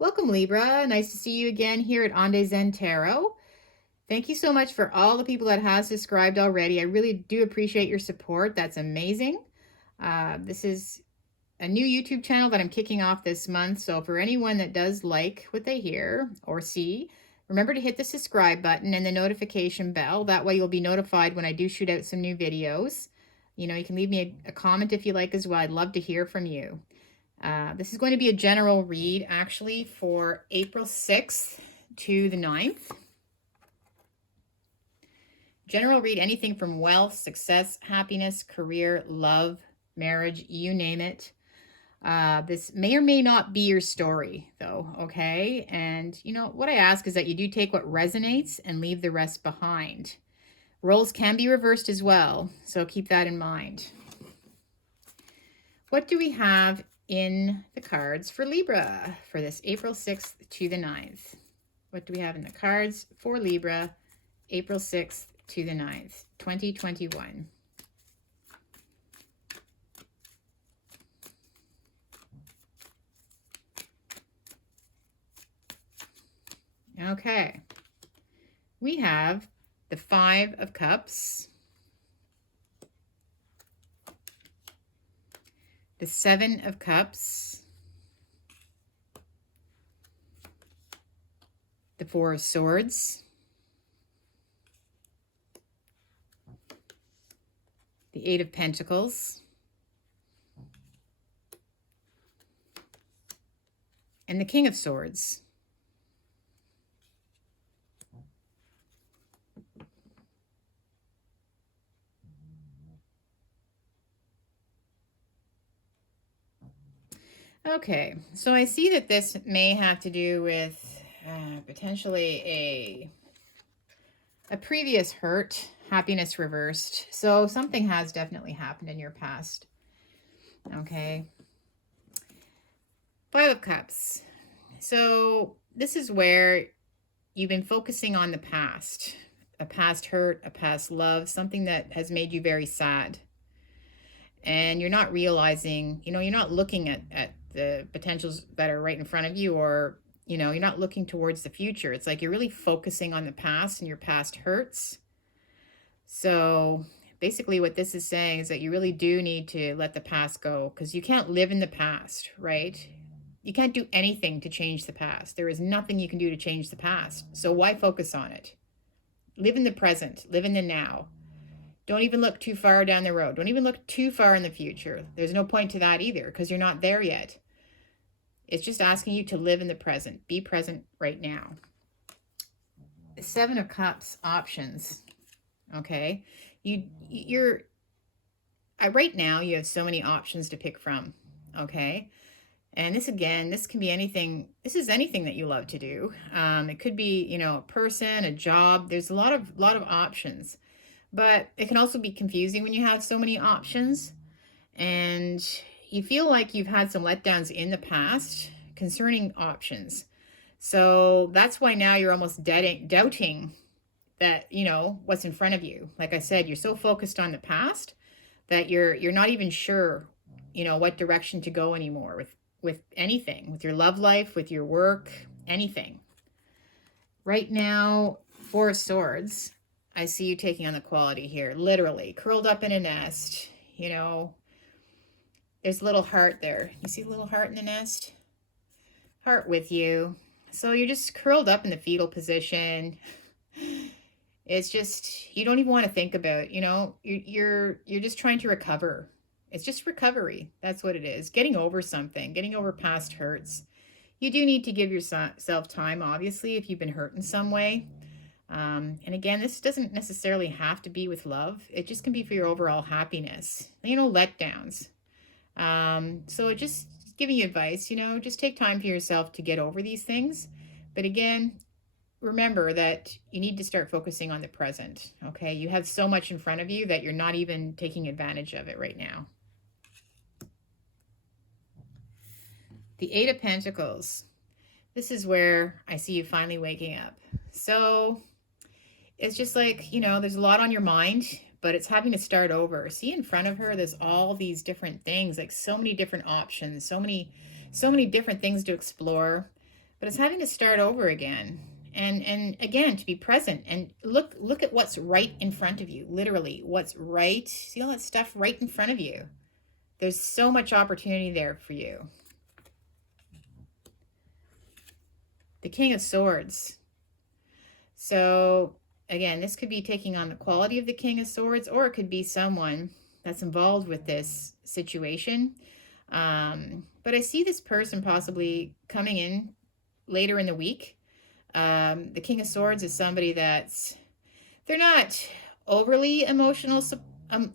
Welcome, Libra. Nice to see you again here at Ande Zen Tarot. Thank you so much for all the people that has subscribed already. I really do appreciate your support. That's amazing. This is a new YouTube channel that I'm kicking off this month. So for anyone that does like what they hear or see, remember to hit the subscribe button and the notification bell. That way you'll be notified when I do shoot out some new videos. You can leave me a comment if you like as well. I'd love to hear from you. This is going to be a general read, actually, for April 6th to the 9th. General read, anything from wealth, success, happiness, career, love, marriage, you name it. This may or may not be your story, though, okay? And, what I ask is that you do take what resonates and leave the rest behind. Roles can be reversed as well, so keep that in mind. What do we have in the cards for Libra for this April 6th to the 9th? What do we have in the cards for Libra, April 6th to the 9th, 2021? Okay. We have the Five of Cups, the Seven of Cups, the Four of Swords, the Eight of Pentacles, and the King of Swords. Okay, so I see that this may have to do with potentially a previous hurt, happiness reversed. So something has definitely happened in your past. Okay. Five of Cups. So this is where you've been focusing on the past, a past hurt, a past love, something that has made you very sad. And you're not realizing, you're not looking at the potentials that are right in front of you, or, you're not looking towards the future. It's like you're really focusing on the past and your past hurts. So basically what this is saying is that you really do need to let the past go, because you can't live in the past, right? You can't do anything to change the past. There is nothing you can do to change the past. So why focus on it? Live in the present, live in the now. Don't even look too far down the road. Don't even look too far in the future. There's no point to that either, because you're not there yet. It's just asking you to live in the present. Be present right now. The Seven of Cups options. Okay. You're right now you have so many options to pick from. Okay. And this can be anything. This is anything that you love to do. It could be, a person, a job. There's a lot of options. But it can also be confusing when you have so many options and you feel like you've had some letdowns in the past concerning options. So that's why now you're almost doubting that, what's in front of you. Like I said, you're so focused on the past that you're not even sure, what direction to go anymore with anything, with your love life, with your work, anything. Right now, Four of Swords. I see you taking on the quality here, literally curled up in a nest. There's a little heart there. You see a little heart in the nest? Heart with you. So you're just curled up in the fetal position. It's just, you don't even want to think about, you're just trying to recover. It's just recovery. That's what it is. Getting over something, getting over past hurts. You do need to give yourself time, obviously, if you've been hurt in some way. And again, this doesn't necessarily have to be with love. It just can be for your overall happiness. Letdowns. So just giving you advice, just take time for yourself to get over these things. But again, remember that you need to start focusing on the present. Okay. You have so much in front of you that you're not even taking advantage of it right now. The Eight of Pentacles. This is where I see you finally waking up. So it's just like, there's a lot on your mind, but it's having to start over. See in front of her, there's all these different things, like so many different options, so many different things to explore. but it's having to start over again. And again, to be present and look at what's right in front of you. Literally, what's right. See all that stuff right in front of you. There's so much opportunity there for you. The King of Swords. So again, this could be taking on the quality of the King of Swords, or it could be someone that's involved with this situation. But I see this person possibly coming in later in the week. The King of Swords is somebody that's, they're not overly emotional.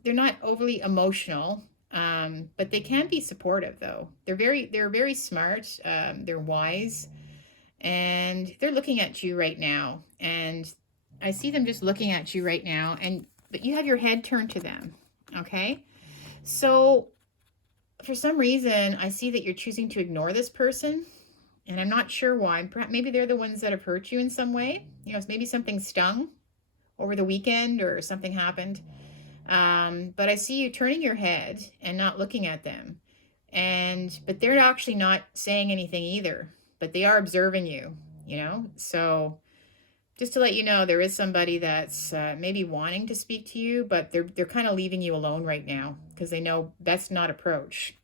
They're not overly emotional, but they can be supportive though. They're very smart. They're wise, and they're looking at you right now. And I see them just looking at you right now, but you have your head turned to them. Okay, so for some reason, I see that you're choosing to ignore this person. And I'm not sure why. Perhaps maybe they're the ones that have hurt you in some way. You know, maybe something stung over the weekend or something happened. But I see you turning your head and not looking at them. But they're actually not saying anything either. But they are observing you, you know? So just to let you know, there is somebody that's maybe wanting to speak to you, but they're kind of leaving you alone right now because they know best not approach.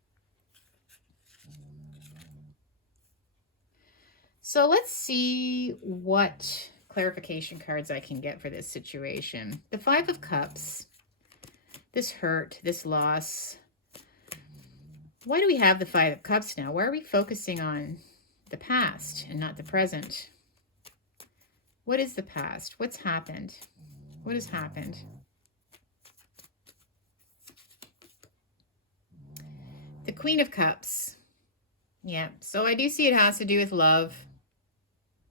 So let's see what clarification cards I can get for this situation. The Five of Cups, this hurt, this loss. Why do we have the Five of Cups now? Why are we focusing on the past and not the present? What is the past? What's happened? What has happened? The Queen of Cups. Yeah, so I do see it has to do with love.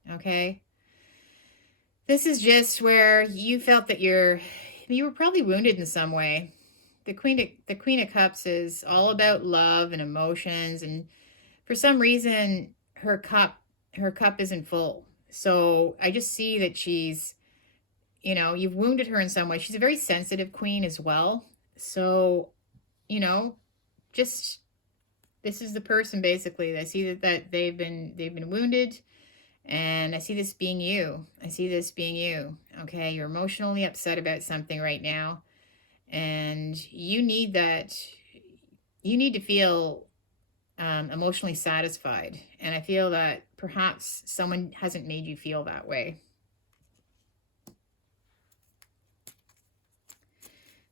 Okay, this is just where you felt that you were probably wounded in some way. The Queen of Cups is all about love and emotions, and for some reason her cup isn't full. So I just see that she's, you know, you've wounded her in some way. She's a very sensitive queen as well. So, you know, just this is the person basically. I see that they've been wounded. And I see this being you. I see this being you. Okay, you're emotionally upset about something right now. And you need that. You need to feel emotionally satisfied. And I feel that perhaps someone hasn't made you feel that way.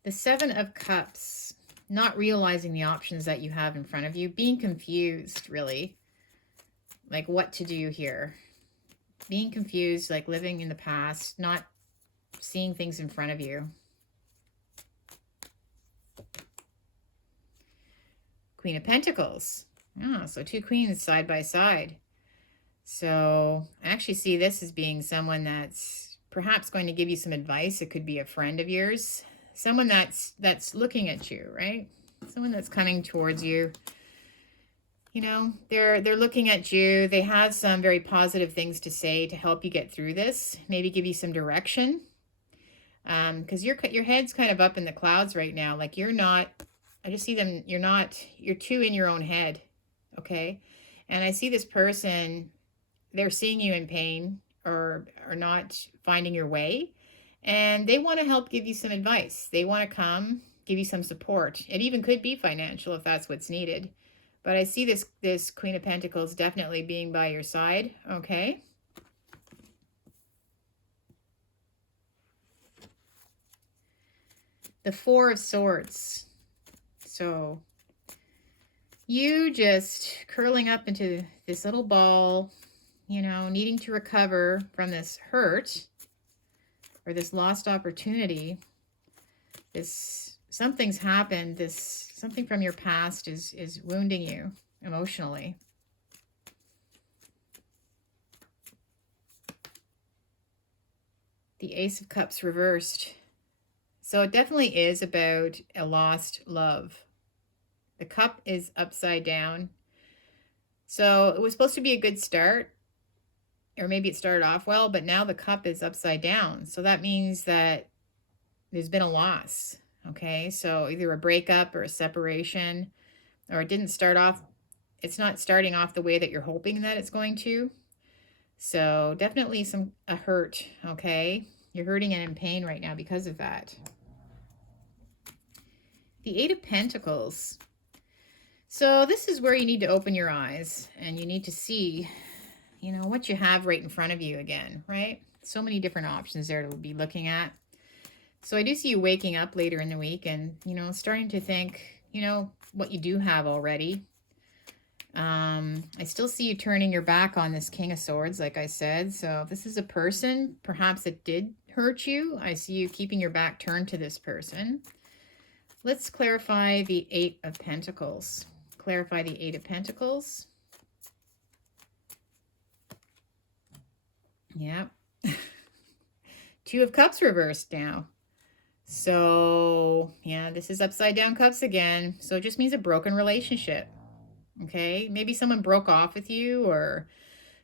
The Seven of Cups. Not realizing the options that you have in front of you. Being confused, really. Like what to do here. Being confused, like living in the past, not seeing things in front of you. Queen of Pentacles. Oh, so two queens side by side. So I actually see this as being someone that's perhaps going to give you some advice. It could be a friend of yours. Someone that's looking at you, right? Someone that's coming towards you. You know, they're looking at you. They have some very positive things to say to help you get through this. Maybe give you some direction. Because your head's kind of up in the clouds right now. Like you're not, I just see them, you're too in your own head. Okay. And I see this person, they're seeing you in pain or not finding your way. And they want to help give you some advice. They want to come give you some support. It even could be financial if that's what's needed. But I see this Queen of Pentacles definitely being by your side, okay? The Four of Swords. So you just curling up into this little ball, you know, needing to recover from this hurt or this lost opportunity. Something's happened. Something from your past is wounding you emotionally. The Ace of Cups reversed. So it definitely is about a lost love. The cup is upside down. So it was supposed to be a good start, or maybe it started off well, but now the cup is upside down. So that means that there's been a loss. Okay, so either a breakup or a separation, or it didn't start off, it's not starting off the way that you're hoping that it's going to. So definitely a hurt, okay? You're hurting and in pain right now because of that. The Eight of Pentacles. So this is where you need to open your eyes and you need to see, you know, what you have right in front of you again, right? So many different options there to be looking at. So I do see you waking up later in the week and, you know, starting to think, you know, what you do have already. I still see you turning your back on this King of Swords, like I said. So if this is a person, perhaps it did hurt you. I see you keeping your back turned to this person. Let's clarify the Eight of Pentacles. Clarify the Eight of Pentacles. Yep. Two of Cups reversed now. So, yeah, this is upside down cups again. So it just means a broken relationship. Okay, maybe someone broke off with you or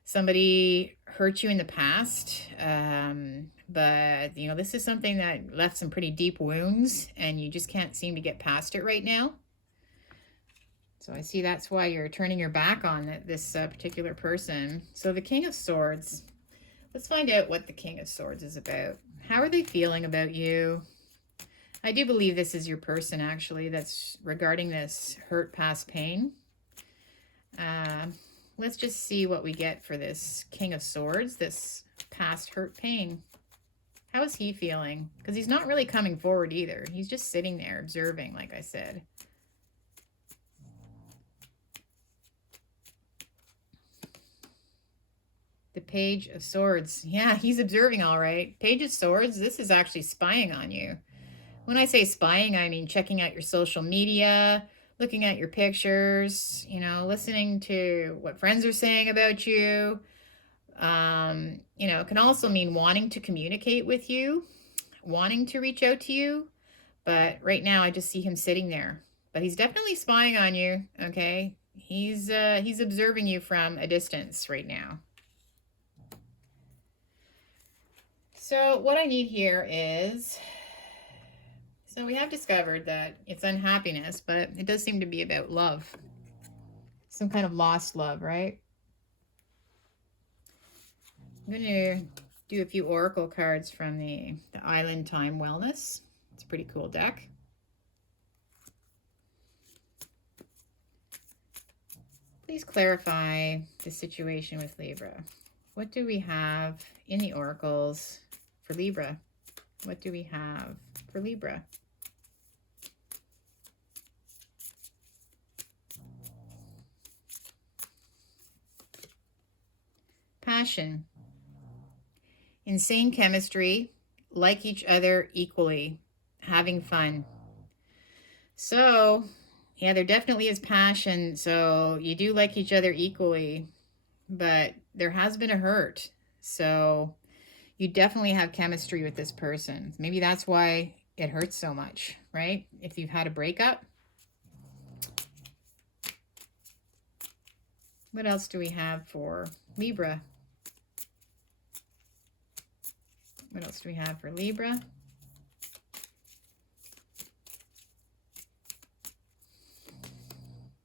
somebody hurt you in the past. But, you know, this is something that left some pretty deep wounds and you just can't seem to get past it right now. So I see that's why you're turning your back on this particular person. So the King of Swords, let's find out what the King of Swords is about. How are they feeling about you? I do believe this is your person, actually, that's regarding this hurt past pain. Let's just see what we get for this King of Swords, this past hurt pain. How is he feeling? Because he's not really coming forward either. He's just sitting there observing, like I said. The Page of Swords. Yeah, he's observing all right. Page of Swords, this is actually spying on you. When I say spying, I mean checking out your social media, looking at your pictures, you know, listening to what friends are saying about you. You know, it can also mean wanting to communicate with you, wanting to reach out to you. But right now, I just see him sitting there. But he's definitely spying on you, okay? He's observing you from a distance right now. So what I need here is... So we have discovered that it's unhappiness, but it does seem to be about love. Some kind of lost love, right? I'm going to do a few oracle cards from the Island Time Wellness. It's a pretty cool deck. Please clarify the situation with Libra. What do we have in the oracles for Libra? What do we have for Libra? Passion. Insane chemistry, like each other equally, having fun. So, yeah, there definitely is passion. So you do like each other equally, but there has been a hurt. So you definitely have chemistry with this person. Maybe that's why it hurts so much, right? If you've had a breakup. What else do we have for Libra? What else do we have for Libra?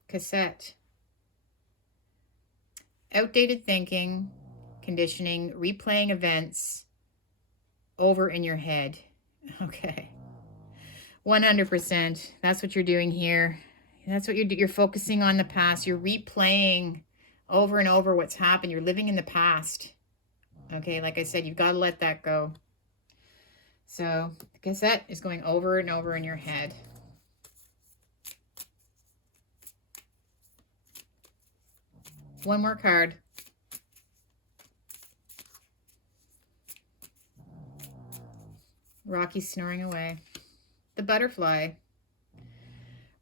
Cassette. Outdated thinking, conditioning, replaying events over in your head. Okay. 100%. That's what you're doing here. That's what you're focusing on the past. You're replaying over and over what's happened. You're living in the past. Okay, like I said, you've got to let that go. So the cassette is going over and over in your head. One more card. Rocky snoring away. The butterfly.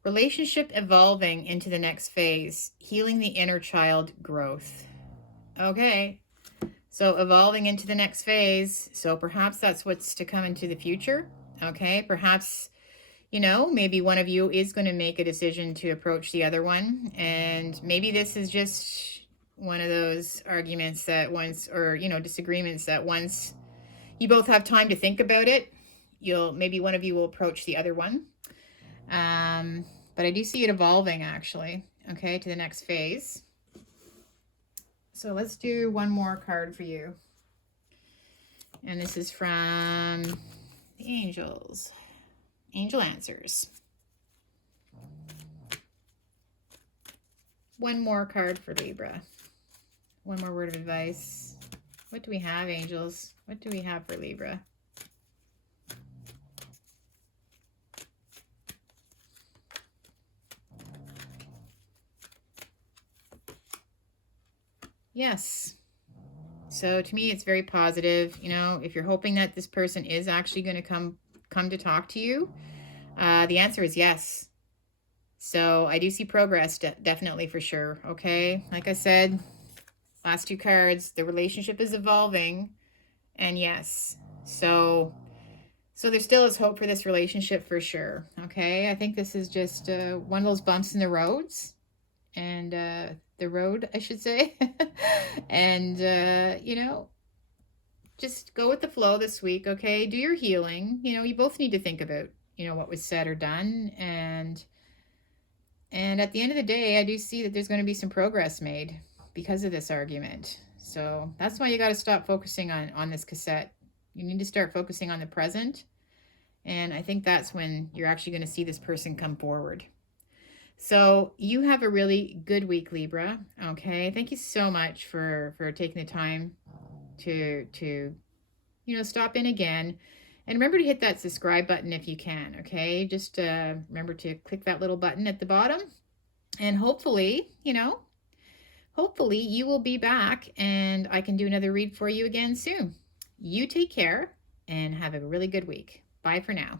Relationship evolving into the next phase. Healing the inner child growth. Okay. So evolving into the next phase. So perhaps that's what's to come into the future. Okay. Perhaps, you know, maybe one of you is going to make a decision to approach the other one. And maybe this is just one of those arguments that once, or, you know, disagreements that once you both have time to think about it, maybe one of you will approach the other one. But I do see it evolving, actually, okay, to the next phase. So let's do one more card for you. And this is from the angels. Angel answers. One more card for Libra. One more word of advice. What do we have, angels? What do we have for Libra? Yes. So to me, it's very positive. You know, if you're hoping that this person is actually going to come to talk to you, the answer is yes. So I do see progress, definitely, for sure. Okay, like I said, last two cards, the relationship is evolving, and yes. So there still is hope for this relationship for sure. Okay, I think this is just one of those bumps in the roads, and the road, I should say. And you know, just go with the flow this week. Okay, do your healing. You know, you both need to think about, you know, what was said or done, and at the end of the day, I do see that there's going to be some progress made because of this argument. So that's why you got to stop focusing on this cassette. You need to start focusing on the present. And I think that's when you're actually going to see this person come forward. So you have a really good week, Libra. Okay. Thank you so much for taking the time to you know, stop in again. And remember to hit that subscribe button if you can. Okay. Just remember to click that little button at the bottom. And hopefully, you know, hopefully you will be back and I can do another read for you again soon. You take care and have a really good week. Bye for now.